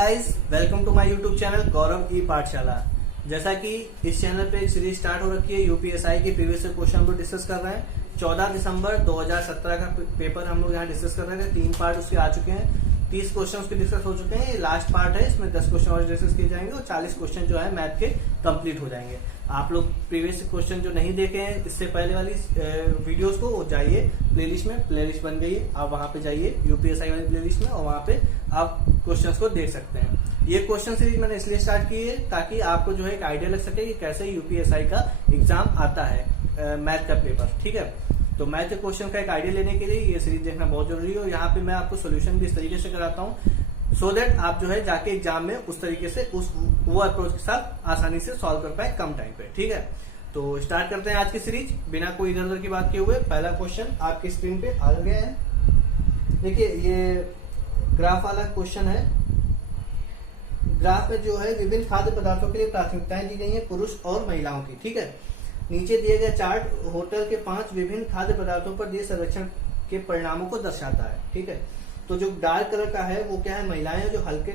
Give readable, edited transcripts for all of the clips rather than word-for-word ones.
Guys, welcome to my YouTube channel Gaurav e Pathshala. जैसा कि इस चैनल पे एक सीरीज स्टार्ट हो रखी है, यूपीएसआई के प्रीवियस क्वेश्चन हम लोग डिस्कस कर रहे हैं। 14 दिसंबर 2017 का पेपर हम लोग यहाँ डिस्कस कर रहे थे। 3 पार्ट उसके आ चुके हैं, 30 क्वेश्चन उसके डिस्कस हो चुके हैं। ये लास्ट पार्ट है, इसमें 10 क्वेश्चन और डिस्कस किए जाएंगे और 40 क्वेश्चन जो है मैथ के कंप्लीट हो जाएंगे। आप लोग प्रीवियस क्वेश्चन जो नहीं देखे हैं इससे पहले वाली वीडियोस को, वो जाइए प्लेलिस्ट में, प्लेलिस्ट बन गई, आप वहां पे जाइए यूपीएसआई वाली प्लेलिस्ट में और वहां पे आप क्वेश्चंस को देख सकते हैं। ये क्वेश्चन सीरीज मैंने इसलिए स्टार्ट की है ताकि आपको जो है एक आइडिया लग सके कि कैसे यूपीएसआई का एग्जाम आता है, मैथ का पेपर। ठीक है, तो मैथ के क्वेश्चन का एक आइडिया लेने के लिए ये सीरीज देखना बहुत जरूरी है। और यहाँ पे मैं आपको सोल्यूशन भी इस तरीके से कराता हूँ सो दैट आप जो है जाके एग्जाम में उस तरीके से वो अप्रोच के साथ आसानी से सॉल्व कर पाए कम टाइम पे। ठीक है, तो स्टार्ट करते हैं आज की सीरीज बिना कोई इधर उधर की बात किए हुए। पहला क्वेश्चन आपकी स्क्रीन पे आ गया है। देखिए, ये ग्राफ वाला क्वेश्चन है। ग्राफ में जो है विभिन्न खाद्य पदार्थों के लिए प्राथमिकताएं दी गई हैं पुरुष और महिलाओं की। ठीक है, नीचे दिए गए चार्ट होटल के 5 विभिन्न खाद्य पदार्थों पर दिए सर्वेक्षण के परिणामों को दर्शाता है। ठीक है, तो जो डार्क कलर का है वो क्या है, महिलाएं, जो हल्के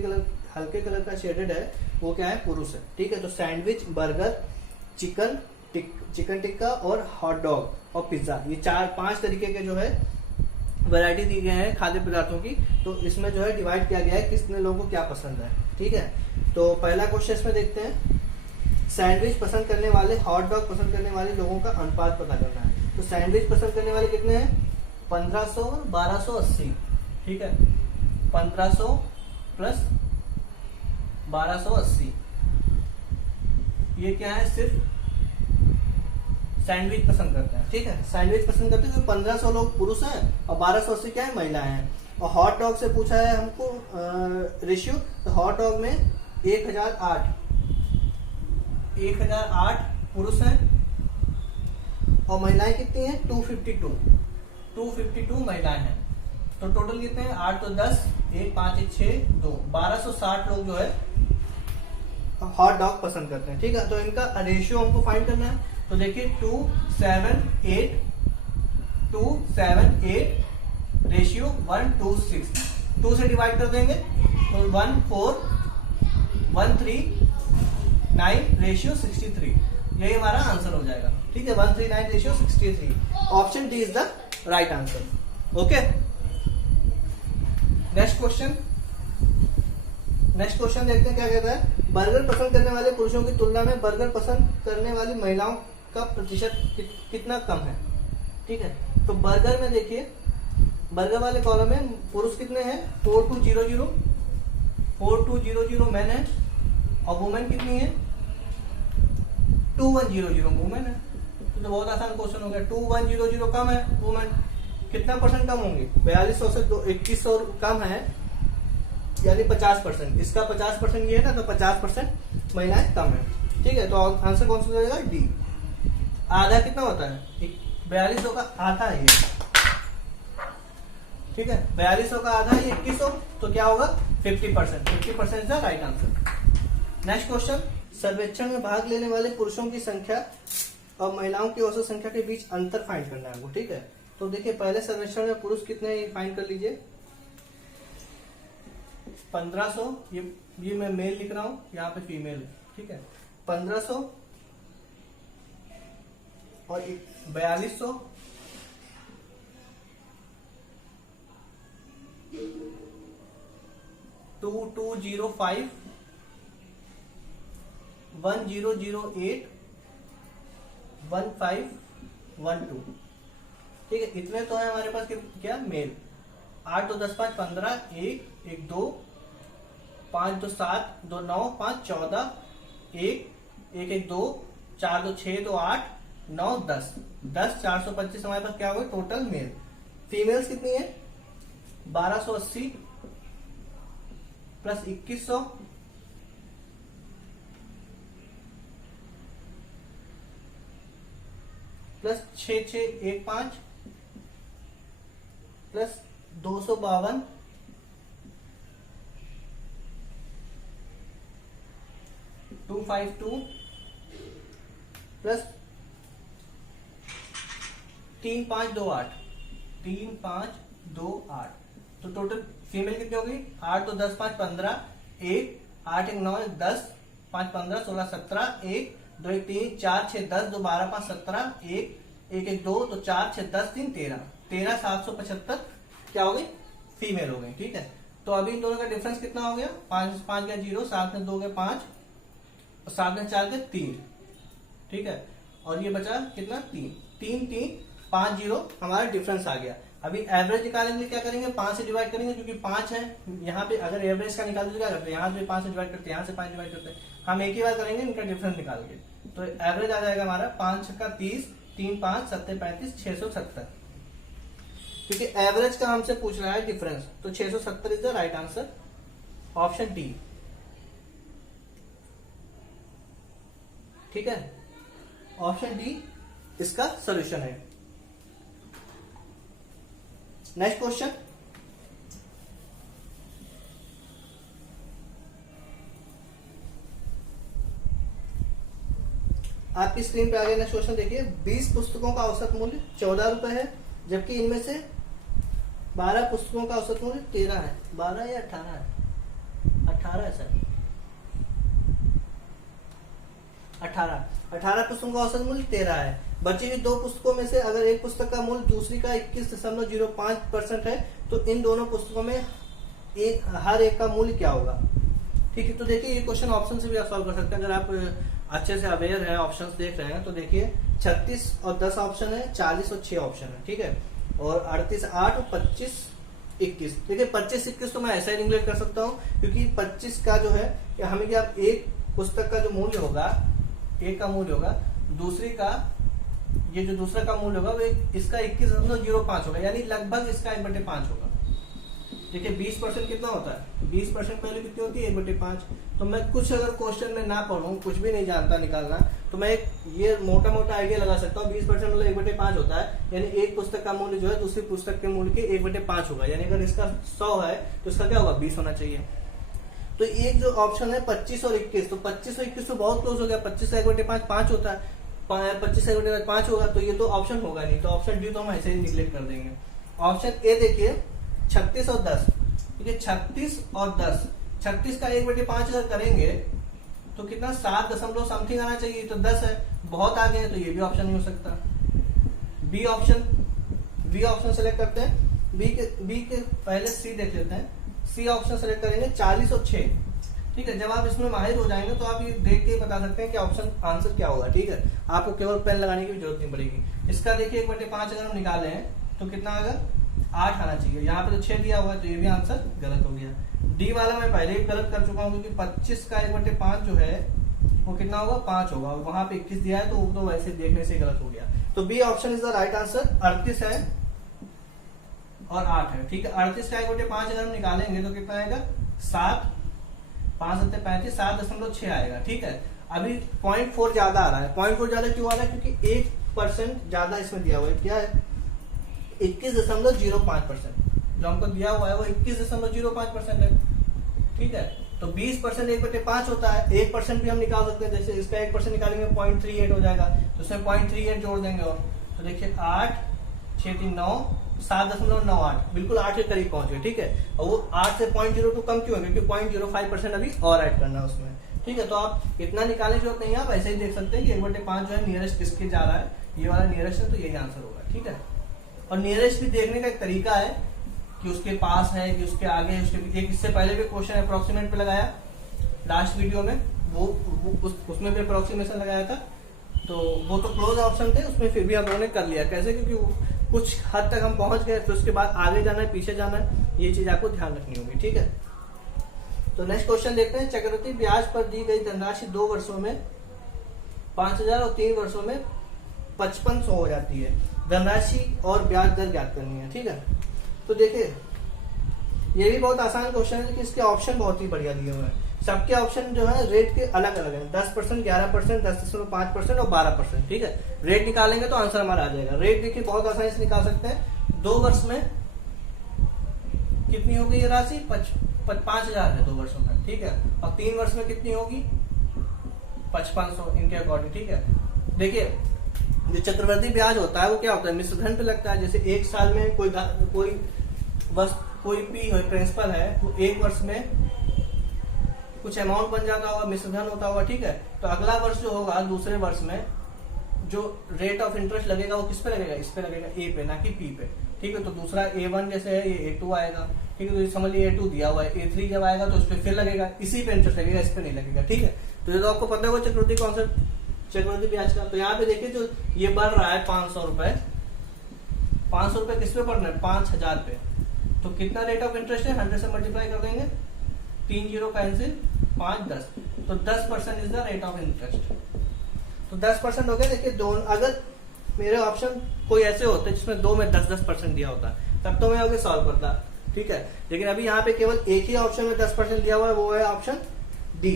कलर का शेडेड है वो क्या है, पुरुष है। ठीक है, तो सैंडविच, बर्गर, चिकन टिक्का और हॉट डॉग और पिज्जा, ये 4-5 तरीके के जो है वैरायटी दी गए हैं खाद्य पदार्थों की। तो इसमें जो है डिवाइड किया गया है किसने लोगों को क्या पसंद है। ठीक है, तो पहला क्वेश्चन इसमें देखते हैं। सैंडविच पसंद करने वाले, हॉट डॉग पसंद करने वाले लोगों का अनुपात पता करना है। तो सैंडविच पसंद करने वाले कितने हैं, 1500 1280। ठीक है, 1500 प्लस 1280, ये क्या है, सिर्फ सैंडविच पसंद करते हैं। ठीक है, सैंडविच पसंद करते हैं। तो 1500 लोग पुरुष हैं और 1280 क्या है, महिलाएं हैं। और हॉट डॉग से पूछा है हमको रेशियो, तो हॉट डॉग में 1008 पुरुष हैं और महिलाएं कितनी हैं, 252 महिलाएं हैं। तो टोटल कितने हैं, 8 तो 10, 1 5 1 6 2, 1260 लोग जो है हॉट डॉग पसंद करते हैं। ठीक है, तो इनका रेशियो हमको फाइंड करना है। तो देखिए 278 रेशियो 1:6, 2 से डिवाइड कर देंगे तो 14139 रेशियो 63, यही हमारा आंसर हो जाएगा। ठीक है, 139 ratio 63, option D is the right answer. Okay, next question देखते हैं क्या कहता है। बर्गर पसंद करने वाले पुरुषों की तुलना में बर्गर पसंद करने वाली महिलाओं का प्रतिशत कितना कम है। ठीक है, तो बर्गर में देखिए, बर्गर वाले कॉलम में पुरुष कितने हैं, 4200 मैन है और वुमेन कितनी है, 2100 वुमेन है। तो बहुत आसान क्वेश्चन हो गया। 2100 कम है वुमेन, कितना परसेंट कम होंगे, 4200 से 2100 कम है, यानी 50%। इसका 50% ये है ना, तो 50% महिलाएं कम है। ठीक है, तो आंसर कौन सा हो जाएगा, डी। आधा कितना होता है, 4200 का आधा है ये। ठीक है, 4200 का आधा है 2100, तो क्या होगा, 50%। 50% is the right answer. Next question, सर्वेक्षण में भाग लेने वाले पुरुषों की संख्या और महिलाओं की औसत संख्या के बीच अंतर फाइंड करना है हमको। ठीक है, तो देखिए पहले सर्वेक्षण में पुरुष कितने फाइंड कर लीजिए, 1500, ये मैं मेल लिख रहा हूं, यहाँ पे फीमेल है। ठीक है, 1500 और 4200, 2205, 1008, 1512। ठीक है, इतने तो है हमारे पास क्या, मेल। 8 2 10 5 15, 1 1 2, 5 2 7 2 9, 5 14, 1 1 1 2, 4 2 6 2 8 9 10, 425 हमारे पास क्या होगा टोटल मेल। फीमेल्स कितनी है, 1280 प्लस 2100 प्लस 6615 प्लस 252 252 प्लस 3528 3528। तो टोटल फीमेल कितनी होगी, 8 तो 10 5 15, 1 8 1 9 1 10 5 15 16 17 1 2 1 3 4 6 10 2 12 5 17 1 1 1 2 तो 4 6 10 3 13 775 क्या हो गई, फीमेल हो गई। ठीक है, तो अभी इन दोनों का डिफरेंस कितना हो गया, 5 5 गया 0, 7 में 2 गए 5 और 7 में 4 गए 3। ठीक है, और ये बचा कितना 3 3 3 5 0 हमारा डिफरेंस आ गया। अभी एवरेज निकालने के लिए क्या करेंगे, 5 से डिवाइड करेंगे क्योंकि 5 है यहाँ पे। अगर एवरेज का निकालते तो क्या करते हैं, यहाँ से 5 से डिवाइड करते हैं, यहाँ से 5 डिवाइड करते हैं। हम एक ही बार करेंगे इनका डिफरेंस निकाल के, तो एवरेज आ जाएगा हमारा 5 का 30 3 5 7 35 670, क्योंकि एवरेज का हमसे पूछ रहा है डिफरेंस, तो 670 is the right answer, option D. ठीक है, ऑप्शन डी इसका सॉल्यूशन है। नेक्स्ट क्वेश्चन, आपकी स्क्रीन पे आ गया। नेक्स्ट क्वेश्चन देखिए, 20 पुस्तकों का औसत मूल्य 14 रुपए है, जबकि इनमें से 12 पुस्तकों का औसत मूल्य 13 है। 12 या 18 है, 18 है सर, 18 पुस्तकों का औसत मूल्य 13 है। बची हुई 2 पुस्तकों में से अगर एक पुस्तक का मूल्य दूसरी का 21.05% है, तो इन दोनों पुस्तकों में हर एक का मूल्य क्या होगा। ठीक है, तो देखिए ये क्वेश्चन ऑप्शन से भी आप सॉल्व कर सकते हैं। अगर आप अच्छे से अवेयर है, ऑप्शंस देख रहे हैं, तो देखिए 36 और 10 ऑप्शन है, 40 और 6 ऑप्शन है। ठीक है, और 38 8 और 25 21। देखिए 25 21 तो मैं ऐसा ही निगलेक्ट कर सकता हूँ, क्योंकि 25 का जो है हमें क्या, एक पुस्तक का जो मूल्य होगा, एक का मूल्य होगा, दूसरी का ये जो दूसरा का मूल्य होगा वो इसका 21.05 होगा, यानी लगभग इसका 1/5 होगा। देखिए 20% कितना होता है, 20% पहले कितनी होती है 1/5। तो मैं कुछ अगर क्वेश्चन में ना पढ़ूं, कुछ भी नहीं जानता निकालना, तो मैं एक ये मोटा मोटा आइडिया लगा सकता हूँ, 20% मतलब 1/5 होता है, यानी एक पुस्तक का मूल्य जो है दूसरी पुस्तक के मूल्य के 1/5 होगा, यानी अगर इसका 100 है तो इसका क्या होगा 20 होना चाहिए। तो एक जो ऑप्शन है 25 और 21, तो 25 और 21 तो बहुत क्लोज हो गया, 25 का 1/5 5 होता है, 25 का 1/5 5 होगा, तो ये तो ऑप्शन होगा नहीं, तो ऑप्शन डी तो हम ऐसे ही निगलेक्ट कर देंगे। ऑप्शन ए देखिए 36 और 10, ठीक है 36 और 10, 36 का 1/5 अगर करेंगे तो कितना 7 दशमलव समथिंग आना चाहिए, तो 10 है, बहुत आगे है, तो ये भी ऑप्शन नहीं हो सकता। बी ऑप्शन सेलेक्ट करते हैं, बी के पहले सी देख लेते हैं, सी ऑप्शन सेलेक्ट करेंगे 40 और 6। ठीक है, जब आप इसमें माहिर हो जाएंगे तो आप ये देख के बता सकते हैं कि ऑप्शन आंसर क्या होगा। ठीक है, आपको केवल पेन लगाने की भी जरूरत नहीं पड़ेगी। इसका देखिए 1/5 अगर हम निकाले हैं तो कितना आएगा 8 आना चाहिए, यहाँ पे तो 6 दिया हुआ है, तो ये भी आंसर गलत हो गया। डी वाला मैं पहले ही गलत कर चुका हूँ, क्योंकि 25 का 1/5 जो है वो कितना होगा 5 होगा, और वहां पे 21 दिया है, तो वो तो वैसे देखने से गलत हो गया। तो B option is the right answer, 38 है और 8 है। ठीक है, 38 का 1/5 अगर हम निकालेंगे तो कितना आएगा 7, 5 7 35, 7.6 आएगा। ठीक है, अभी 0.4 ज्यादा आ रहा है। 0.4 ज्यादा क्यों आ रहा है, क्योंकि 1% ज्यादा इसमें दिया हुआ है। क्या है 21.05%, जो हमको दिया हुआ है वो 21.05% है। ठीक है, तो 20% 1/5 होता है, 1% भी हम निकाल सकते हैं, जैसे इसका 1% निकालेंगे 0.38 हो जाएगा, तो उसमें 0.38 जोड़ देंगे। और तो देखिए 8 6 3 9 7.98, बिल्कुल 8 के करीब पहुंच गए। ठीक है, और वो 8 से 0.02 कम क्यों है, क्योंकि 0.05% अभी और ऐड करना है उसमें। ठीक है, तो आप इतना निकालने की जरूरत नहीं है, आप ऐसे ही देख सकते हैं कि 1/5 जो है नियरेस्ट किसके जा रहा है, ये वाला नियरेस्ट है, तो यही आंसर होगा। ठीक है, और नियरेस्ट भी देखने का एक तरीका है कि उसके पास है कि उसके आगे है, उसके पीछे। इससे पहले भी क्वेश्चन अप्रोक्सीमेट पे लगाया लास्ट वीडियो में, उसमें भी अप्रोक्सीमेशन लगाया था, तो वो तो क्लोज ऑप्शन थे, उसमें फिर भी हम लोगों ने कर लिया। कैसे, क्योंकि कुछ हद तक हम पहुंच गए, फिर उसके बाद आगे जाना है पीछे जाना है, ये चीज आपको ध्यान रखनी होगी। ठीक है, तो नेक्स्ट क्वेश्चन देखते हैं। चक्रवृद्धि ब्याज पर दी गई धनराशि 2 वर्षों में 5000 और 3 वर्षों में 5500 हो जाती है। धनराशि और ब्याज दर ज्ञात करनी है। ठीक है, तो देखिए ये भी बहुत आसान क्वेश्चन है, लेकिन इसके ऑप्शन बहुत ही बढ़िया दिए हुए हैं। सबके ऑप्शन जो है रेट के अलग अलग है, 10%, 11%, 10.5% और 12%। ठीक है, रेट निकालेंगे तो आंसर हमारा आ जाएगा। रेट देखिए बहुत आसानी से निकाल सकते हैं। 2 वर्ष में कितनी होगी ये राशि, 5000 है 2 वर्षों में। ठीक है, और 3 वर्ष में कितनी होगी 5500 इनके अकॉर्डिंग। ठीक है, देखिए जो चक्रवृद्धि ब्याज होता है वो क्या होता है, मिश्र धन पे लगता है। जैसे एक साल में कोई बस कोई पी प्रिंसिपल है, तो 1 वर्ष में कुछ अमाउंट बन जाता होगा, मिश्रधन होता होगा, ठीक है। तो अगला वर्ष जो होगा, दूसरे वर्ष में जो रेट ऑफ इंटरेस्ट लगेगा वो किस पे लगेगा, इस पे लगेगा, ए पे, ना कि पी पे, ठीक है। तो दूसरा A1 जैसे है, ये A2 आएगा, ठीक है। तो समझ लीजिए A2 दिया हुआ है, A3 जब आएगा तो उस पर फिर लगेगा, इसी पे इंटरेस्ट लगेगा, इस पे नहीं लगेगा, ठीक है। तो ये तो आपको पता होगा चक्रवृद्धि कॉन्सेप्ट, चक्रवृद्धि ब्याज का। तो यहाँ पे देखिए जो ये बढ़ रहा है 500 रुपए, 500 रुपए किस पे बढ़ रहा है, 5000 पे। तो कितना रेट ऑफ इंटरेस्ट है, 100 से मल्टीप्लाई कर देंगे, 3 जीरो कैंसिल, 5 10, तो 10% is the rate of interest. तो 10% हो गया। देखिए दोनों, अगर मेरे ऑप्शन कोई ऐसे होते जिसमें दो में 10-10% दिया होता तब तो मैं आगे सॉल्व करता, ठीक है। लेकिन अभी यहाँ पे केवल एक ही ऑप्शन में 10% दिया हुआ है, वो है ऑप्शन डी।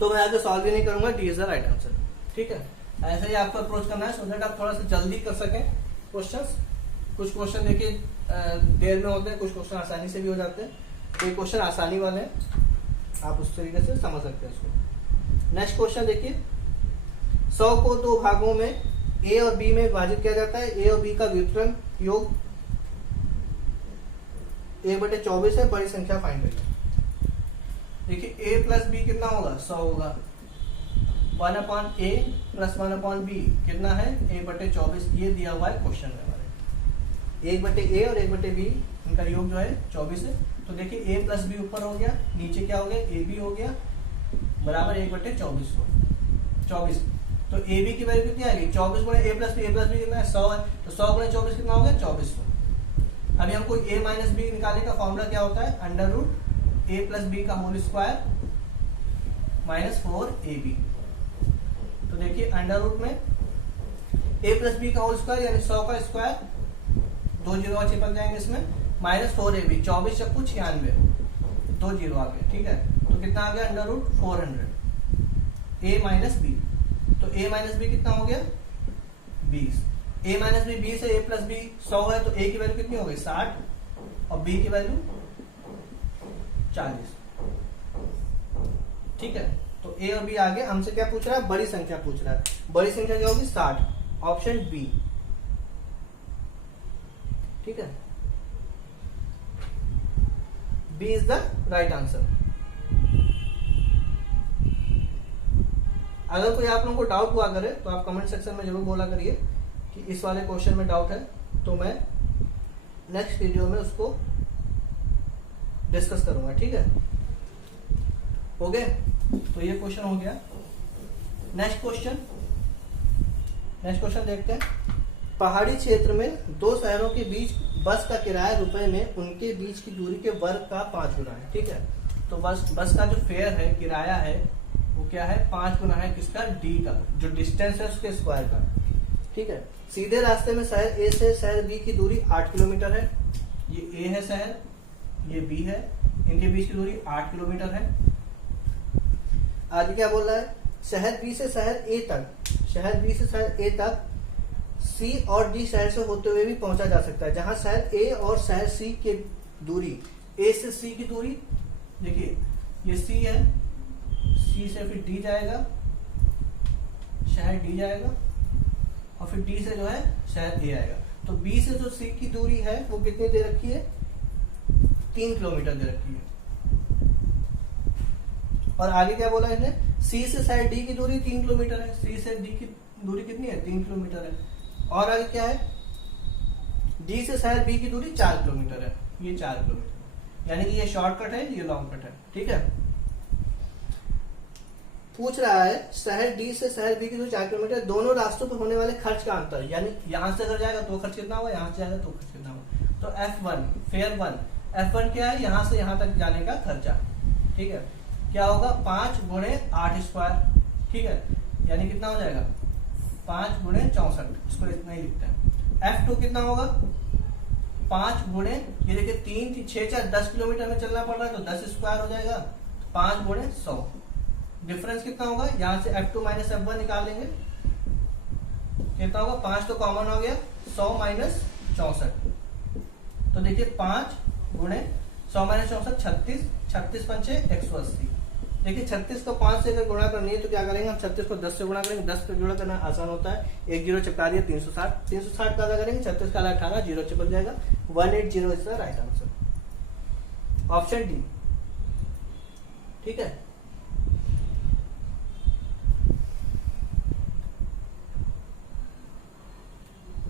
तो मैं आगे सॉल्व भी नहीं करूंगा, D is the right answer, ठीक है। ऐसे ही आपको अप्रोच करना है सो दैट आप थोड़ा सा जल्दी कर सकें क्वेश्चंस। कुछ क्वेश्चन देखिए देर में होते हैं, कुछ क्वेश्चन आसानी से भी हो जाते हैं। कोई क्वेश्चन आसानी वाले हैं, आप उस तरीके से समझ सकते हैं इसको। नेक्स्ट क्वेश्चन देखिए, 100 को दो भागों में ए और बी में विभाजित किया जाता है। ए और बी का व्युत्क्रम योग 1/24 है, बड़ी संख्या फाइंड करिए। देखिए a प्लस बी कितना होगा, 100 होगा। 1/a प्लस 1/b कितना है, a/24, ये दिया हुआ है क्वेश्चन में हमारे। 1/a और 1/b इनका योग जो है 24 है। तो देखिए a प्लस बी ऊपर हो गया, नीचे क्या हो गया, ab हो गया, बराबर 1/24 हो 24। तो ए बी की वैल्यू कितनी आएगी, 24 गुणे a प्लस बी कितना है, 100 है। तो 100 गुणे 24 कितना हो गया, 2400। अभी हमको a माइनस बी निकालने का फॉर्मूला क्या होता है, under root a plus B का होल स्क्वायर माइनस 4ab। तो देखिए अंडर रूट में a प्लस बी का होल स्क्वायर यानी 100 का स्क्वायर, 2 जीरो चिपक जाएंगे इसमें, माइनस 4ab, 24 चक्कू 96, 2 जीरो आ गए, ठीक है। तो कितना आ गया, under root 400 a minus B. तो a माइनस बी कितना हो गया, 20। a माइनस बी 20 है, a प्लस बी 100 है, तो a की वैल्यू कितनी हो गई, 60, और b की वैल्यू 40, ठीक है। तो a और b आगे हमसे क्या पूछ रहा है, बड़ी संख्या पूछ रहा है। बड़ी संख्या क्या होगी, 60, ऑप्शन बी, ठीक है। b is the right answer. अगर कोई आप लोगों को डाउट हुआ करे तो आप कमेंट सेक्शन में जरूर बोला करिए कि इस वाले क्वेश्चन में डाउट है, तो मैं नेक्स्ट वीडियो में उसको डिस्कस करूंगा, ठीक है। हो गए, तो ये क्वेश्चन हो गया। नेक्स्ट क्वेश्चन देखते हैं। पहाड़ी क्षेत्र में दो शहरों के बीच बस का किराया रुपए में उनके बीच की दूरी के वर्ग का 5 गुना है, ठीक है। तो बस का जो फेयर है, किराया है, वो क्या है, 5 गुना है किसका, डी का, जो डिस्टेंस है उसके स्क्वायर का, ठीक है। सीधे रास्ते में शहर ए से शहर बी की दूरी 8 किलोमीटर है। ये ए है शहर, ये बी है, इनके बीच की दूरी 8 किलोमीटर है। आगे क्या बोल रहा है, शहर बी से शहर ए तक सी और डी शहर से होते हुए भी पहुंचा जा सकता है। जहां शहर ए और शहर सी की दूरी, ए से सी की दूरी, देखिए ये सी है, सी से फिर डी जाएगा, शहर डी जाएगा, और फिर डी से जो है शहर ए आएगा। तो बी से जो सी की दूरी है वो कितनी दे रखी है, 3 किलोमीटर दे रखी है। और आगे क्या बोला इसने, सी से शहर डी की दूरी 3 किलोमीटर है, सी से डी की दूरी कितनी है, 3 किलोमीटर है। और आगे क्या है, डी से शहर बी की दूरी 4 किलोमीटर है, ये 4 किलोमीटर, यानी कि ये शॉर्टकट है, ये लॉन्ग कट है, ठीक है। पूछ रहा है शहर डी से शहर बी की दूरी 4 किलोमीटर, दोनों रास्तों पर होने वाले खर्च का अंतर, यानी यहां से अगर जाएगा तो खर्च कितना होगा, यहां से जाएगा तो खर्च कितना होगा। तो F1 फेयर 1, F1 क्या है, यहां से यहां तक जाने का खर्चा, ठीक है। क्या होगा, 5 गुणे 8 स्क्वायर, ठीक है, यानी कितना हो जाएगा, 5 गुणे 64, इसको इतना ही लिखते हैं। F2 कितना होगा, 5 गुणे, ये देखिए 3 6 4 10 किलोमीटर में चलना पड़ रहा है, तो 10 स्क्वायर हो जाएगा, 5 गुणे 100। डिफरेंस कितना होगा, यहां से F2 माइनस F1 निकाल लेंगे, कितना होगा, 5 तो कॉमन हो गया, 100 माइनस 64। तो देखिए 5 गुणे 100 माइनस 64, 36, 36 पंचे 180। देखिए 36 को 5 से अगर गुणा करनी है तो क्या करेंगे, हम 36 को 10 से गुणा करेंगे, 10 पे गुणा करना आसान होता है, एक जीरो चिपका दिया, 360, 360 का करेंगे, 36 का 18, जीरो चिपक जाएगा, 180 is the right answer, option D, ठीक है।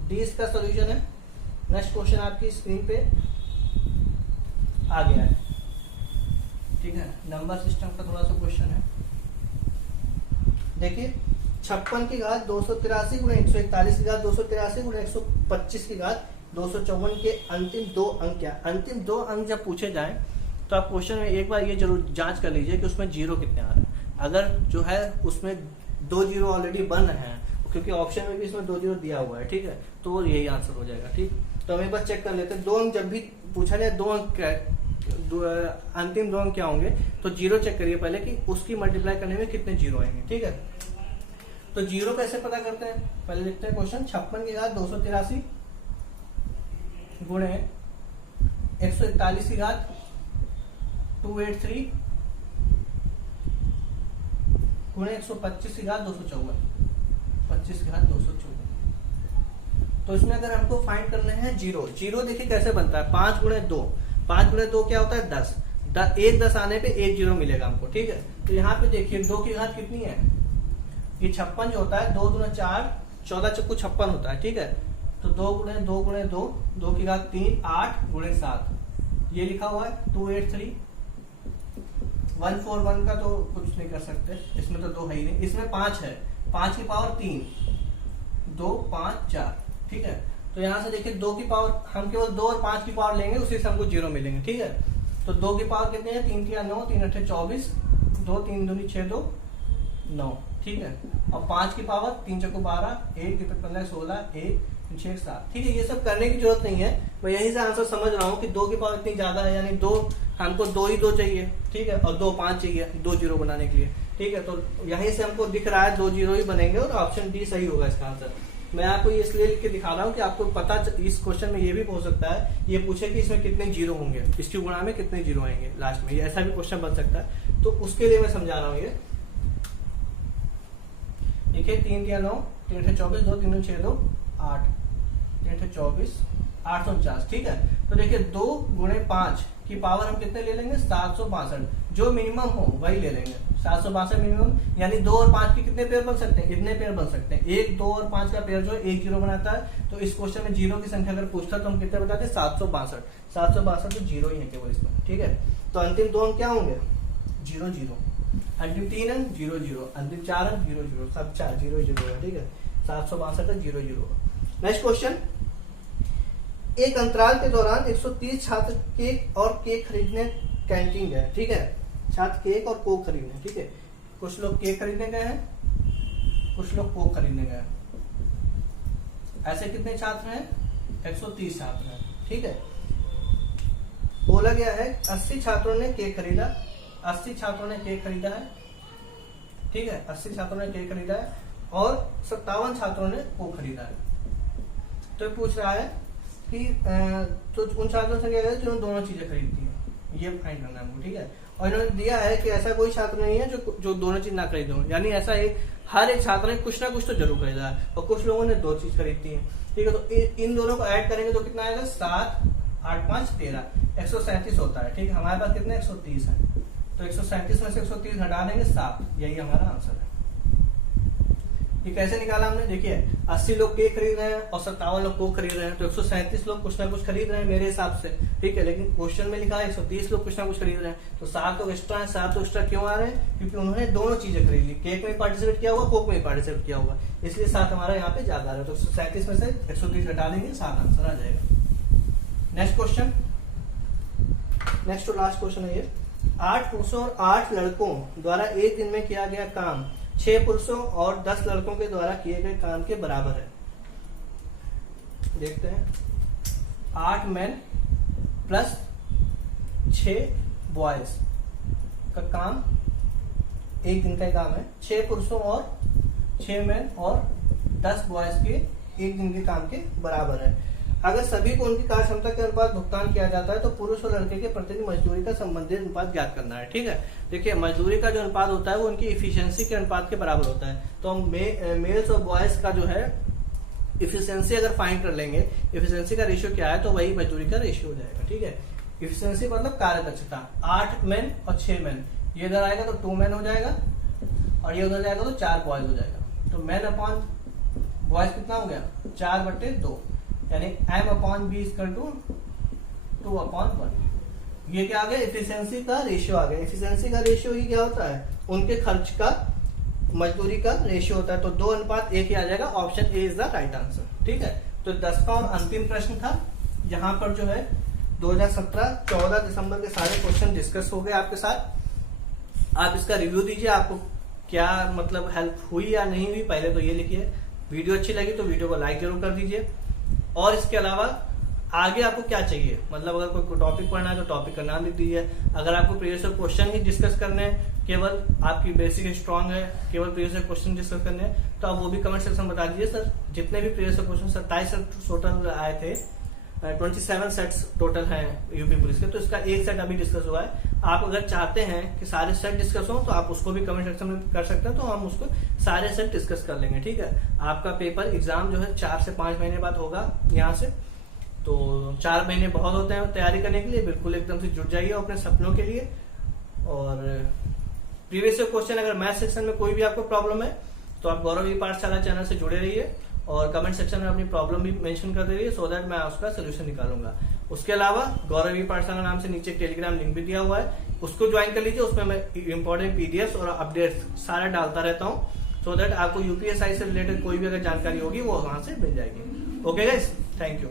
डी इसका सॉल्यूशन है। नेक्स्ट क्वेश्चन आपकी स्क्रीन पे आ गया है, ठीक है। नंबर सिस्टम का थोड़ा सा क्वेश्चन है। देखिए 56 की घात 283 गुणे 141 की घात 283 गुणे 125 की घात 254 के अंतिम दो अंक क्या। अंतिम दो अंक जब पूछे जाएं तो आप क्वेश्चन में एक बार ये जरूर जांच कर लीजिए कि उसमें जीरो कितने आ रहे हैं। अगर जो है उसमें 2 जीरो ऑलरेडी बन रहे हैं, क्योंकि ऑप्शन में भी इसमें 2 जीरो दिया हुआ है, ठीक है, तो वो यही आंसर हो जाएगा। ठीक, तो हम एक बार चेक कर लेते हैं। 2 अंक जब भी पूछा जाए 2 अंक अंतिम 2 अंक क्या होंगे, तो जीरो चेक करिए पहले कि उसकी मल्टीप्लाई करने में कितने जीरो आएंगे। ठीक है, तो जीरो कैसे पता करते हैं, पहले लिखते हैं क्वेश्चन। 56 की घात 283 गुणे 141 की घात 283 गुणे 125 की घात 254, 25 की घात 254। तो इसमें अगर हमको फाइंड करने हैं जीरो, जीरो देखिए कैसे बनता है, 5 गुणे 2, 5 गुणे 2 क्या होता है 10, एक 10 आने पे एक जीरो मिलेगा हमको। ठीक है, तो यहाँ पे देखिए 2 की घात कितनी है, ये 56 जो होता है 2 दूना 4, 14 चक्कू 56 होता है। ठीक है, तो 2 गुणे 2 गुणे 2, 2 की घात 3, 8 गुणे 7, ये लिखा हुआ है 283। 141 का तो कुछ नहीं कर सकते, इसमें तो 2 है ही नहीं, इसमें 5 है, 5 की पावर 3, 2 5 4। ठीक है, तो यहाँ से देखिए 2 की पावर हम केवल 2 और 5 की पावर लेंगे, उसी से हमको जीरो मिलेंगे। ठीक है, तो 2 की पावर कितनी है, 3 3 9, 3 8 24, 2 3 दूनी 6 2 9। ठीक है, और 5 की पावर 3 चक्कू 12, 1 15 16, 1 6 7। ठीक है, ये सब करने की जरूरत नहीं है, मैं यही से आंसर समझ रहा हूँ कि 2 की पावर इतनी ज्यादा है, यानी 2 हमको 2 ही 2 चाहिए। ठीक है, और 2 5 चाहिए 2 जीरो बनाने के लिए। ठीक है, तो यहीं से हमको दिख रहा है 2 जीरो ही बनेंगे और ऑप्शन डी सही होगा इसका आंसर। मैं आपको ये इसलिए लिख के दिखा रहा हूँ कि आपको पता, इस क्वेश्चन में ये भी हो सकता है, ये पूछे कि इसमें कितने जीरो होंगे, इसकी गुणा में कितने जीरो आएंगे लास्ट में, ये ऐसा भी क्वेश्चन बन सकता है, तो उसके लिए मैं समझा रहा हूँ। ये देखिए 3 3 9, 3 8 24, 2 3 6 2 8, 3 8 24, 849। ठीक है, तो देखिए 2 गुणे 5 की पावर हम कितने ले लेंगे, 762, जो मिनिमम हो वही ले लेंगे, 762 मिनिमम, यानी 2 और 5 के कितने पेयर बन सकते हैं, इतने पेयर बन सकते हैं। 1 2 और 5 का पेयर जो है 1 जीरो बनाता है, तो इस क्वेश्चन में जीरो की संख्या अगर पूछता है तो हम कितने बताते हैं, 762, 762 तो जीरो ही है केवल इसमें। ठीक है, तो अंतिम 2 अंक क्या होंगे, 0 0, अंतिम 3 अंक 0 0, अंतिम 4 अंक 0 0, सब 4 0 0 है। ठीक है, 762 का 0 0। नेक्स्ट क्वेश्चन, एक अंतराल के दौरान 130 छात्र केक और केक खरीदने कैंटीन गए। ठीक है, छात्र केक और कोक खरीदने। ठीक है, कुछ लोग केक खरीदने गए हैं, कुछ लोग कोक खरीदने गए हैं। ऐसे कितने छात्र हैं, 130 छात्र हैं। ठीक है, बोला गया है 80 छात्रों ने केक खरीदा, 80 छात्रों ने केक खरीदा है। ठीक है, 80 छात्रों ने केक खरीदा है और 57 छात्रों ने कोक खरीदा है। तो पूछ रहा है कि तो उन छात्रों से क्या है जिन्होंने दोनों चीजें खरीदती हैं, ये फाइंड करना है हमको। ठीक है, और इन्होंने दिया है कि ऐसा कोई छात्र नहीं है जो दोनों चीज ना खरीदे हो, यानी ऐसा हर एक छात्र ने कुछ ना कुछ तो जरूर खरीदा है, और कुछ लोगों ने 2 चीज खरीदती है। ठीक है, तो इन दोनों को ऐड करेंगे तो कितना आएगा, 7 8 5 13, 137 होता है। ठीक है, हमारे पास कितने 130 है, तो 137 में से 130 हटा देंगे 7, यही हमारा आंसर है। ये कैसे निकाला हमने, देखिए 80 लोग केक खरीद रहे हैं और 57 लोग कोक खरीद रहे हैं, तो 137 लोग कुछ ना कुछ खरीद रहे हैं मेरे हिसाब से। ठीक है, लेकिन क्वेश्चन में लिखा है 130 लोग कुछ ना कुछ खरीद रहे हैं, तो 7 लोग एक्स्ट्रा है। 7 लोग एक्स्ट्रा क्यों आ रहे हैं, क्योंकि उन्होंने दोनों चीजें खरीद ली, केक में पार्टिसिपेट किया हुआ, कोक में पार्टिसिपेट किया हुआ, इसलिए 7 हमारा यहाँ पे ज्यादा है। तो 137 में से 130 घटा देंगे, 7 आंसर आ जाएगा। Next question, next to last question है ये। 8 पुरुषों और 8 लड़कों द्वारा एक दिन में किया गया काम 6 पुरुषों और 10 लड़कों के द्वारा किए गए काम के बराबर है। देखते हैं, 8 मैन प्लस 6 बॉयज का काम एक दिन का काम है, 6 पुरुषों और 6 मैन और 10 बॉयज के एक दिन के काम के बराबर है। अगर सभी को उनकी कार्य क्षमता के अनुसार भुगतान किया जाता है तो पुरुष और लड़के के प्रतिदिन मजदूरी का संबंधित अनुपात ज्ञात करना है। ठीक है, देखिए मजदूरी का जो अनुपात होता है वो उनकी इफिशियंसी के अनुपात के बराबर होता है। तो हम मेल्स और बॉयज का जो है इफिशियंसी अगर फाइंड कर लेंगे, इफिशियंसी का रेशियो क्या है, तो वही मजदूरी का रेशियो हो जाएगा। ठीक है, इफिशियंसी मतलब कार्य दक्षता, 8 मैन और 6 मैन, ये इधर आएगा तो 2 मैन हो जाएगा और ये उधर जाएगा तो 4 बॉयज हो जाएगा। तो मैन अपॉन वॉइस कितना हो गया 4/2, यानी m/b = 2/1। ये क्या आ गया, एफिशिएंसी का रेशियो आ गया। एफिशिएंसी का रेशियो ही क्या होता है, उनके खर्च का मजदूरी का रेशियो होता है। तो 2:1 ही आ जाएगा, option A is the right answer. ठीक है, तो 10वां और अंतिम प्रश्न था। यहाँ पर जो है 2017 14 दिसंबर के सारे क्वेश्चन डिस्कस हो गए आपके साथ। आप इसका रिव्यू दीजिए, आपको क्या मतलब हेल्प हुई या नहीं हुई, पहले तो ये लिखिए। वीडियो अच्छी लगी तो वीडियो को लाइक जरूर कर दीजिए। और इसके अलावा आगे आपको क्या चाहिए, मतलब अगर कोई टॉपिक पढ़ना है तो टॉपिक का नाम लिख दीजिए। अगर आपको प्रीवियस क्वेश्चन ही डिस्कस करने हैं, केवल आपकी बेसिक स्ट्रांग है, केवल प्रीवियस क्वेश्चन डिस्कस करने हैं, तो आप वो भी कमेंट सेक्शन में बता दीजिए। सर जितने भी प्रीवियस क्वेश्चन 27 टोटल आए थे, 27 सेट्स टोटल हैं यूपी पुलिस के, तो इसका एक सेट अभी डिस्कस हुआ है। आप अगर चाहते हैं कि सारे सेट डिस्कस हो तो आप उसको भी कमेंट सेक्शन में कर सकते हैं, तो हम उसको सारे सेट डिस्कस कर लेंगे। ठीक है, आपका पेपर एग्जाम जो है 4 से 5 महीने बाद होगा यहाँ से, तो 4 महीने बहुत होते हैं तैयारी करने के लिए। बिल्कुल एकदम से जुट जाइए अपने सपनों के लिए। और प्रीवियस क्वेश्चन अगर मैथ सेक्शन में कोई भी आपको प्रॉब्लम है तो आप गौरव ई पाठशाला चैनल से जुड़े रहिए और कमेंट सेक्शन में अपनी प्रॉब्लम भी मेंशन कर दीजिए, सो दैट मैं उसका सोल्यूशन निकालूंगा। उसके अलावा गौरव ई पाठशाला नाम से नीचे टेलीग्राम लिंक भी दिया हुआ है, उसको ज्वाइन कर लीजिए। उसमें मैं इंपॉर्टेंट पीडीएफ और अपडेट्स सारा डालता रहता हूँ, सो दैट आपको यूपीएसआई से रिलेटेड कोई भी अगर जानकारी होगी वो वहां से मिल जाएगी। Okay guys, thank you.